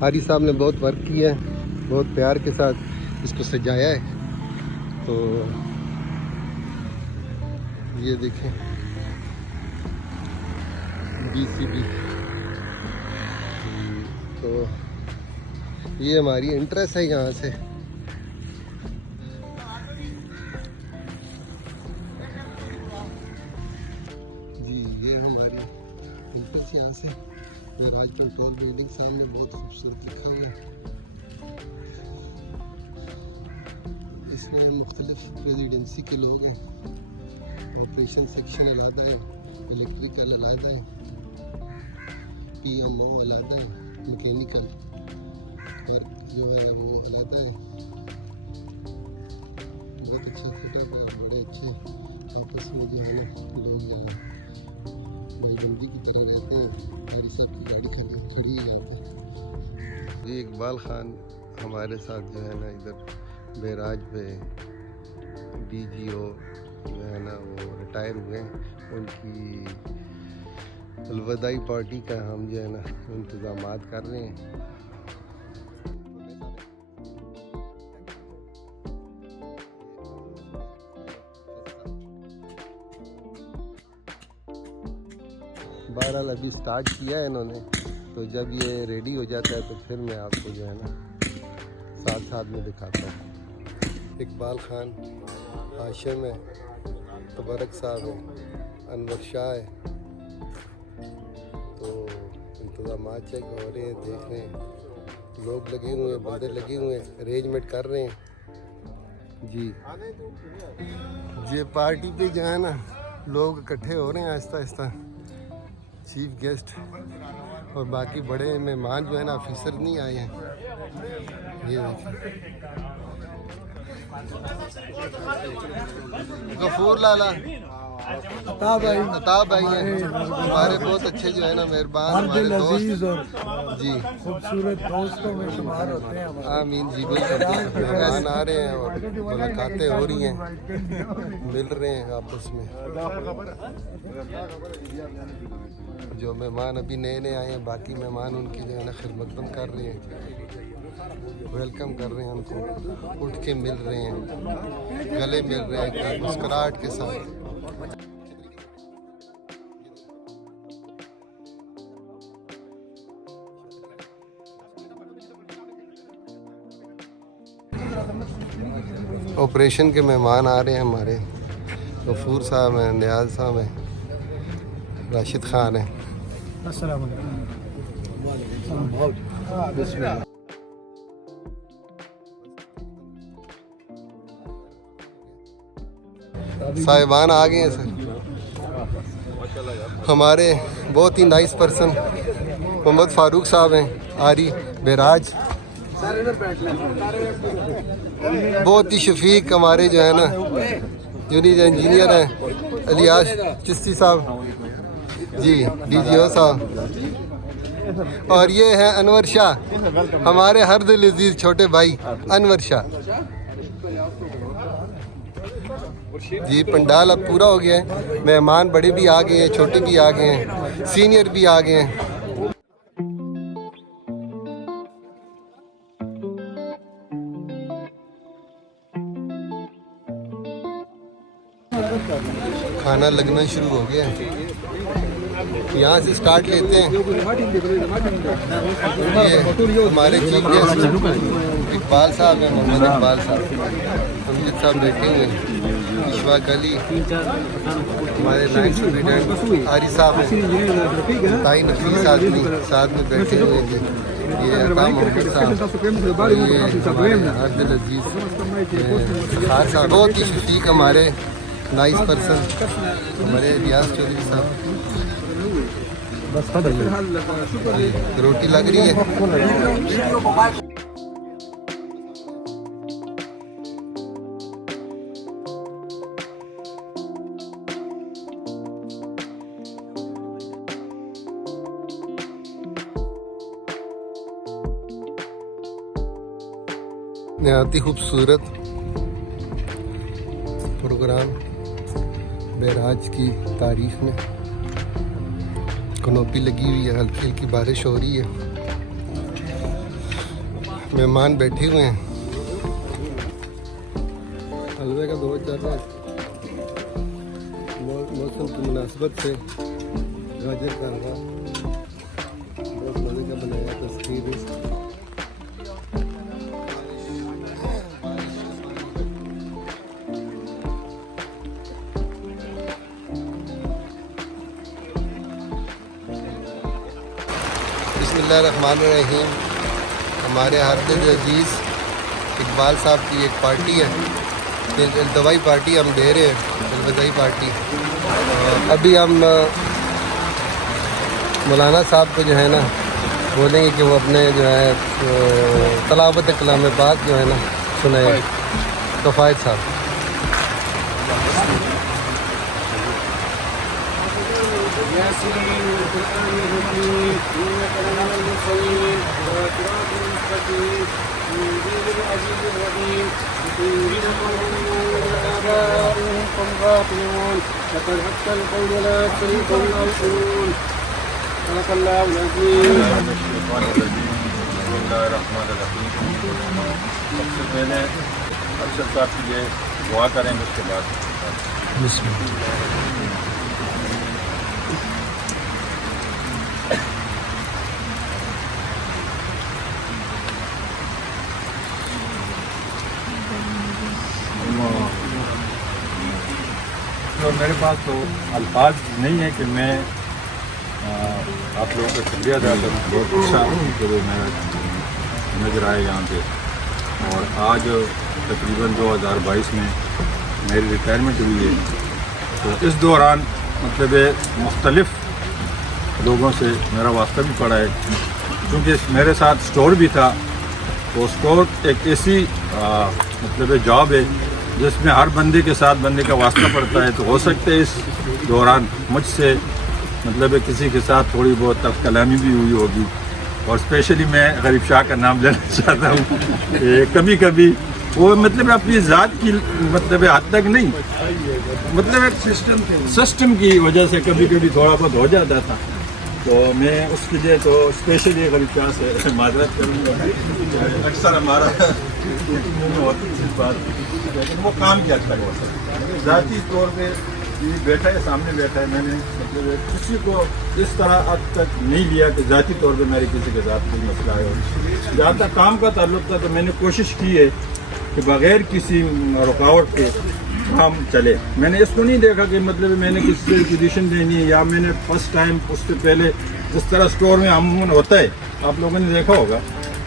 حاری صاحب نے بہت ورک کیا ہے، بہت پیار کے ساتھ اس کو سجایا ہے. تو یہ دیکھیں BCB. تو یہ ہماری انٹرسٹ ہے یہاں سے. جی یہ ہماری انٹرسٹ یہاں سے راج کنٹرول بلڈنگ سامنے بہت خوبصورت لکھا ہوا ہے. اس میں مختلف ریزیڈنسی کے لوگ ہیں. آپریشن سیکشن علیحدہ ہے، الیکٹریکل علیحدہ ہے، PMO علیحدہ ہے، میکینیکل جو ہے وہ علیحدہ ہے. بہت اچھا فٹ اپ ہے، بڑے اچھے آپس میں جو ہے نا لوگ بھائی بندی کی طرح رہتے ہیں. حاری صاحب کی گاڑی کھڑی ہے یہاں پہ. یہ اقبال خان ہمارے ساتھ جو ہے نا ادھر بیراج پہ DGO جو ہے نا وہ ریٹائر ہوئے ہیں. ان کی الوداعی پارٹی کا ہم جو ہے نا انتظامات کر رہے ہیں. بہرحال ابھی سٹارٹ کیا ہے انہوں نے، تو جب یہ ریڈی ہو جاتا ہے تو پھر میں آپ کو جو ہے نا ساتھ ساتھ میں دکھاتا ہوں. اقبال خان، ہاشم ہے، تبارک صاحب ہے، انور شاہ ہے. تو انتظامات چیک ہو رہے ہیں، دیکھ رہے ہیں، لوگ لگے ہوئے ہیں، بندے لگے ہوئے ہیں، ارینجمنٹ کر رہے ہیں. جی یہ پارٹی پہ جو ہے نا لوگ اکٹھے ہو رہے ہیں آہستہ آہستہ. چیف گیسٹ اور باقی بڑے مہمان جو ہے نا آفیسر نہیں آئے ہیں. یہ غفور لالا، عطا بھائی ہیں ہمارے بہت اچھے جو ہے نا مہربان ہمارے دوست. جی خوبصورت دوستوں میں شمار ہوتے ہیں. آمین جی. بالکل مہمان آ رہے ہیں اور ملاقاتیں ہو رہی ہیں، مل رہے ہیں آپس میں. جو مہمان ابھی نئے نئے آئے ہیں، باقی مہمان ان کی جو ہے نا خیر مقدم کر رہے ہیں، ویلکم کر رہے ہیں، ان کو اٹھ کے مل رہے ہیں، گلے مل رہے ہیں مسکراہٹ کے ساتھ. آپریشن کے مہمان آ رہے ہیں ہمارے. غفور صاحب ہیں، نیاز صاحب ہیں، راشد خان ہیں. السلام علیکم. صاحبان آ گئے ہیں سر. ہمارے بہت ہی نائس پرسن محمد فاروق صاحب ہیں، آری بیراج. بہت ہی شفیق ہمارے جو ہے نا جونیئر انجینئر ہیں، الیاس چشتی صاحب جی، DGO صاحب. اور یہ ہے انور شاہ، ہمارے ہر دل عزیز چھوٹے بھائی انور شاہ. جی پنڈال اب پورا ہو گیا ہے، مہمان بڑے بھی آ گئے ہیں، چھوٹے بھی آ گئے ہیں، سینئر بھی آ گئے ہیں. کھانا لگنا شروع ہو گیا ہے، یہاں سے سٹارٹ لیتے ہیں. یہ ہمارے چیف گیسٹ اقبال صاحب ہیں، محمد اقبال صاحب، امجد صاحب بیٹھے ہوئے ہیں، اشفاق علی ہمارے لائن سپرنٹینڈنٹ، آری صاحب ہیں، تائی نفیس آدمی ساتھ میں بیٹھے ہوئے تھے. یہ عطا محمد صاحب، یہ ہمارے عبد العزیز خان صاحب، بہت ہی شفیق ہمارے نائس پرسن ہمارے ریاض چودھری صاحب. روٹی لگ رہی ہے. نہایت ہی خوبصورت پروگرام بیراج کی تاریخ میں. کنوپی لگی ہوئی ہے, ہلکی ہلکی بارش ہو رہی ہے, مہمان بیٹھے ہوئے ہیں, حلوے کا دور چل رہا ہے, موسم کی مناسبت سے گاجر کا حلوہ بہت مزے کا بنایا, تصویر بسم اللہ الرحمن الرحیم. ہمارے حرد عزیز اقبال صاحب کی ایک پارٹی ہے, التوائی پارٹی ہم دے رہے ہیں, الوداعی پارٹی. ابھی ہم مولانا صاحب کو جو ہے نا بولیں گے کہ وہ اپنے جو ہے تلاوت کلام پاک جو ہے نا سنائے. تو فائد صاحب. سب سے پہلے ارشد صاحب کے لیے دعا کریں گے, اس کے بعد بسم اللہ. اور میرے پاس تو الفاظ نہیں ہے کہ میں آپ لوگوں کا شکریہ ادا کروں. بہت اچھا کہ وہ میرا نظر آئے یہاں پہ. اور آج تقریباً 2022 میں میری ریٹائرمنٹ ہوئی ہے, تو اس دوران مطلب مختلف لوگوں سے میرا واسطہ بھی پڑا ہے, کیونکہ میرے ساتھ اسٹور بھی تھا. تو اسٹور ایک ایسی مطلب جاب ہے جس میں ہر بندے کے ساتھ بندے کا واسطہ پڑتا ہے. تو ہو سکتا ہے اس دوران مجھ سے مطلب کسی کے ساتھ تھوڑی بہت تلخ کلامی بھی ہوئی ہوگی. اور اسپیشلی میں غریب شاہ کا نام لینا چاہتا ہوں. کبھی کبھی وہ مطلب اپنی ذات کی مطلب حد تک نہیں, مطلب سسٹم کی وجہ سے کبھی کبھی تھوڑا بہت ہو جاتا تھا. تو میں اس کے لیے تو اسپیشلی غریب شاہ سے معذرت کروں گا. اکثر ہمارا ہوتی ہے اس بات, لیکن وہ کام کیا تک ہو سکتا ہے. ذاتی طور پہ بیٹھا ہے, سامنے بیٹھا ہے, میں نے مطلب کسی کو اس طرح اب تک نہیں لیا کہ ذاتی طور پہ میرے کسی کے ساتھ کوئی مسئلہ ہے. اور جہاں تک کام کا تعلق تھا تو میں نے کوشش کی ہے کہ بغیر کسی رکاوٹ کے کام چلے. میں نے اس کو نہیں دیکھا کہ مطلب میں نے کسی سے پوزیشن دینی ہے, یا میں نے فرسٹ ٹائم اس سے پہلے جس طرح اسٹور میں عموماً ہوتا ہے, آپ لوگوں نے دیکھا ہوگا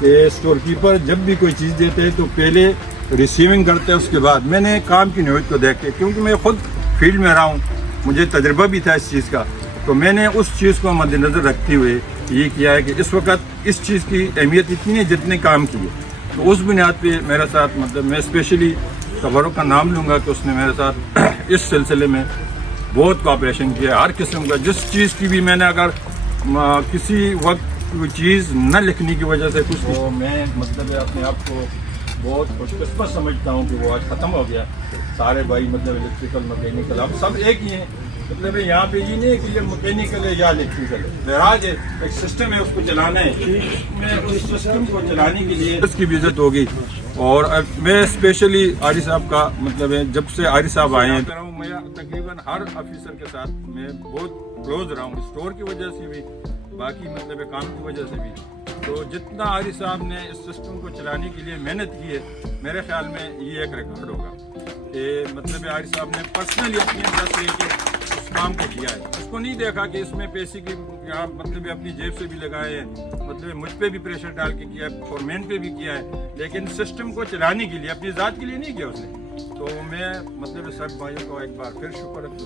کہ اسٹور کیپر جب بھی کوئی چیز دیتے ہیں تو پہلے ریسیونگ کرتے ہیں, اس کے بعد میں نے کام کی نوعیت کو دیکھ کے, کیونکہ میں خود فیلڈ میں رہا ہوں, مجھے تجربہ بھی تھا اس چیز کا, تو میں نے اس چیز کو مد نظر رکھتے ہوئے یہ کیا ہے کہ اس وقت اس چیز کی اہمیت اتنی ہے جتنے کام کی ہے. تو اس بنیاد پہ میرے ساتھ مطلب میں اسپیشلی تبرک کا نام لوں گا کہ اس نے میرے ساتھ اس سلسلے میں بہت کوآپریشن کیا, ہر قسم کا. جس چیز کی بھی میں نے اگر کسی وقت کوئی چیز نہ لکھنے کی وجہ سے کچھ, تو میں مطلب اپنے آپ کو بہت خوش قسمت سمجھتا ہوں کہ وہ آج ختم ہو گیا. سارے بھائی مطلب الیکٹریکل مکینیکل ہم سب ایک ہی ہیں, مطلب یہاں پہ یہ نہیں ہے کہ یہ مکینیکل ہے یا الیکٹریکل ہے, بہرحال ایک سسٹم ہے, اس کو چلانا ہے. میں اس سسٹم کو چلانے کے لیے اس کی بھی عزت ہوگی. اور میں اسپیشلی عاری صاحب کا مطلب ہے, جب سے عاری صاحب آئے ہیں میں تقریباً ہر آفیسر کے ساتھ میں بہت کلوز رہا ہوں, اسٹور کی وجہ سے بھی, باقی مطلب کام کی وجہ سے بھی. تو جتنا عاری صاحب نے اس سسٹم کو چلانے کے لیے محنت کی ہے, میرے خیال میں یہ ایک ریکارڈ ہوگا کہ مطلب عاری صاحب نے پرسنلی اپنی اندر سے کہ اس کام کو کیا ہے. اس کو نہیں دیکھا کہ اس میں پیسے کی یہاں مطلب اپنی جیب سے بھی لگائے ہیں, مطلب مجھ پہ بھی پریشر ڈال کے کیا ہے, فورمین پہ بھی کیا ہے, لیکن سسٹم کو چلانے کے لیے اپنی ذات کے لیے نہیں کیا اس نے. تو میں مطلب سب بھائیوں کو ایک بار پھر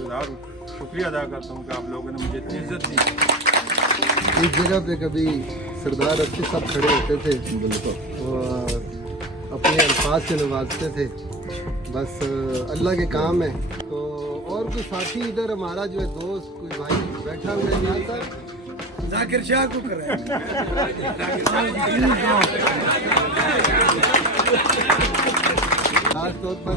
گزار ہوں, شکریہ ادا کرتا ہوں کہ آپ لوگوں نے مجھے اتنی عزت دی. اس جگہ پہ کبھی سردار اچھے سب کھڑے ہوتے تھے اور اپنے الفاظ سے نوازتے تھے, بس اللہ کے کام ہے. تو اور کوئی ساتھی ادھر ہمارا جو ہے دوست کوئی بھائی بیٹھا ہوا ہے, ذاکر شاہ کو کریں. خاص طور پر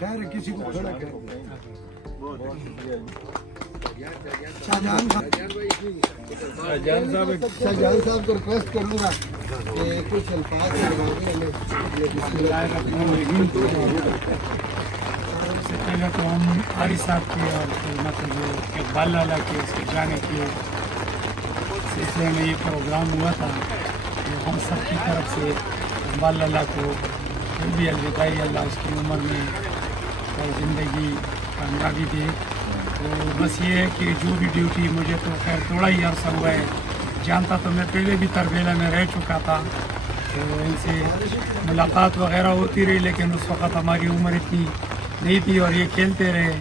خیر ہے کسی کو کھڑا کریں. شاہجہان صاحب کو ریکویسٹ کروں گا کہ کچھ الفاظ سے پہلے تو ہم قاری صاحب کے اور مطلب اقبال لالا کے اس کے جانے کے سلسلے میں یہ پروگرام ہوا تھا تو ہم سب کی طرف سے اقبال لالا کو پھر بھی الوداعی، اللہ اس کی عمر میں اور زندگی کامیابی دے. تو بس یہ ہے کہ جو بھی ڈیوٹی مجھے تو خیر تھوڑا ہی عرصہ ہوا ہے، جانتا تو میں پہلے بھی تربیلا میں رہ چکا تھا، تو ان سے ملاقات وغیرہ ہوتی رہی، لیکن اس وقت ہماری عمر اتنی نہیں تھی اور یہ کھیلتے رہے.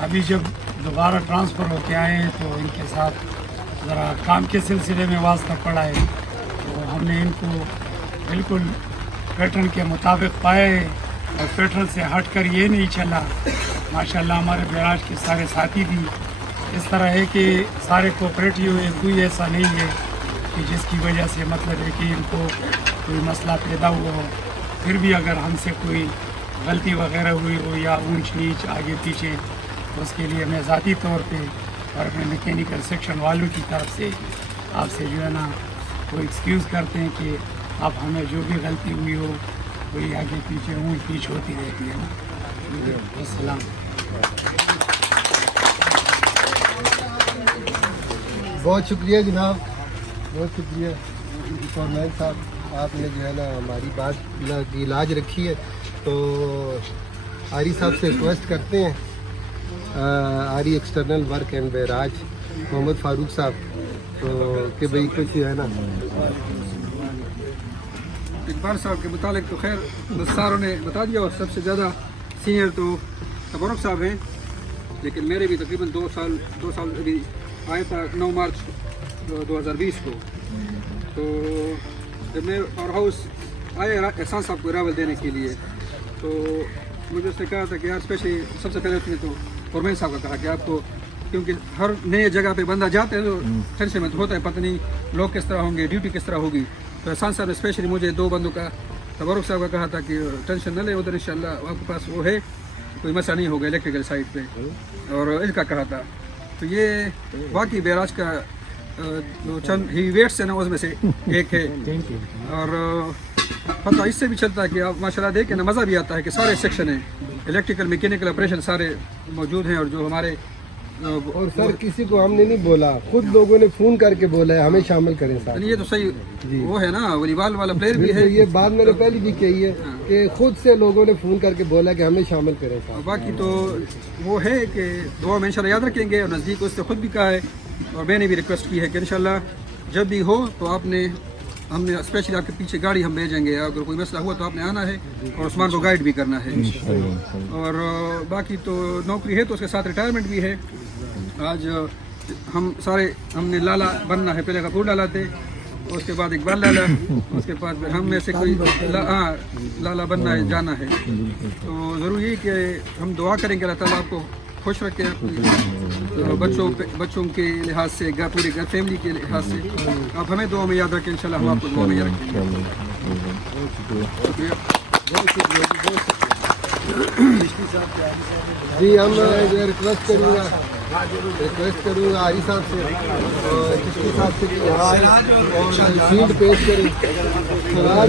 ابھی جب دوبارہ ٹرانسفر ہو کے آئے ہیں تو ان کے ساتھ ذرا کام کے سلسلے میں واسطہ پڑا ہے، تو ہم نے ان کو بالکل پیٹرن کے مطابق پائے اور پیٹرن سے ہٹ کر یہ نہیں چلا. ماشاءاللہ ہمارے بیراج کے سارے ساتھی بھی اس طرح ہے کہ سارے کوپریٹیو ہے، کوئی ایسا نہیں ہے کہ جس کی وجہ سے مطلب ہے کہ ان کو کوئی مسئلہ پیدا ہوا ہو. پھر بھی اگر ہم سے کوئی غلطی وغیرہ ہوئی ہو یا اونچ نیچ آگے پیچھے، تو اس کے لیے میں ذاتی طور پہ اور اپنے میکینیکل سیکشن والوں کی طرف سے آپ سے جو ہے نا وہ ایکسکیوز کرتے ہیں کہ آپ ہمیں جو بھی غلطی ہوئی ہو وہی آگے پیچھے اونچ نیچ ہوتی رہتی ہے نا. السلام. بہت شکریہ جناب، بہت شکریہ فورمین صاحب، آپ نے جو ہے نا ہماری بات کی لاج رکھی ہے. تو آری صاحب سے ریکویسٹ کرتے ہیں، آری ایکسٹرنل ورک اینڈ بیراج محمد فاروق صاحب، تو کہ بھئی کچھ ہے نا. اقبال صاحب کے متعلق تو خیر ساروں نے بتا دیا، اور سب سے زیادہ سینئر تو تبرک صاحب ہیں، لیکن میرے بھی تقریباً دو سال ابھی آیا تھا 9 مارچ 2020 کو. تو جب میں پاور ہاؤس آئے احسان صاحب کو راول دینے کے لیے، تو مجھے اس نے کہا تھا کہ یار اسپیشلی سب سے پہلے اس نے تو فورمین صاحب کا کہا کہ آپ کو، کیونکہ ہر نئے جگہ پہ بندہ جاتے ہیں تو ٹینشن میں ہوتا ہے، پتہ نہیں لوگ کس طرح ہوں گے، ڈیوٹی کس طرح ہوگی. تو احسان صاحب نے اسپیشلی مجھے 2 بندوں کا، تبرک صاحب کا کہا تھا کہ ٹینشن نہ لے، ادھر انشاءاللہ آپ کے پاس وہ ہے، کوئی مسئلہ نہیں ہوگا الیکٹریکل سائٹ پہ، اور اس کا کہا تھا. تو یہ واقعی بیراج کا جو چند ہی ویٹس ہیں نا اس میں سے ایک ہے. اور پتہ اس سے بھی چلتا ہے کہ آپ ماشاءاللہ دیکھیں نا، مزہ بھی آتا ہے کہ سارے سیکشن ہیں، الیکٹریکل میکینیکل آپریشن سارے موجود ہیں. اور جو ہمارے اور سر کسی کو ہم نے نہیں بولا، خود لوگوں نے فون کر کے بولا ہے ہمیں شامل کریں ساتھ. یہ تو صحیح وہ ہے نا، والی بال والا پلیئر بھی ہے. یہ بات میں نے پہلے بھی کہی ہے کہ خود سے لوگوں نے فون کر کے بولا کہ ہمیں شامل کریں ساتھ. اور باقی تو وہ ہے کہ دعا میں انشاءاللہ یاد رکھیں گے، اور نزدیک اس سے خود بھی کہا ہے اور میں نے بھی ریکویسٹ کی ہے کہ انشاءاللہ جب بھی ہو تو آپ نے، ہم نے اسپیشلی آپ کے پیچھے گاڑی ہم بھیجیں گے، اگر کوئی مسئلہ ہوا تو آپ نے آنا ہے اور عثمان کو گائیڈ بھی کرنا ہے. اور باقی تو نوکری ہے تو اس کے ساتھ ریٹائرمنٹ بھی ہے. آج ہم نے لالا بننا ہے، پہلے غفور لالا تھے، اس کے بعد اقبال لالا، اس کے بعد ہم میں سے کوئی لالا بننا ہے، جانا ہے. تو ضروری ہے کہ ہم دعا کریں کہ اللہ تعالیٰ آپ کو خوش رکھے، بچوں کے لحاظ سے، پورے گھر فیملی کے لحاظ سے. آپ ہمیں دعا میں یاد رکھیں، انشاءاللہ ہم آپ کو دعا میں یاد رکھیں گے. جی ہم ریکویسٹ کروں گا آری صاحب سے اور چشتی صاحب سے کہ اور سیٹ پیش کریں اور